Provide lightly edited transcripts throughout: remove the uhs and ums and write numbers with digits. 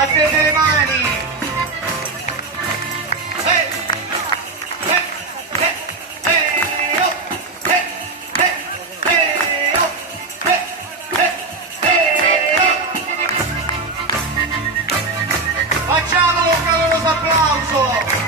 Alzate le mani! Facciamolo un caloroso applauso!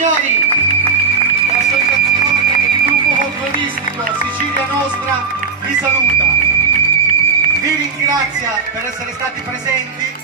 Signori, l'associazione, il gruppo folcloristico Sicilia Nostra vi saluta, vi ringrazia per essere stati presenti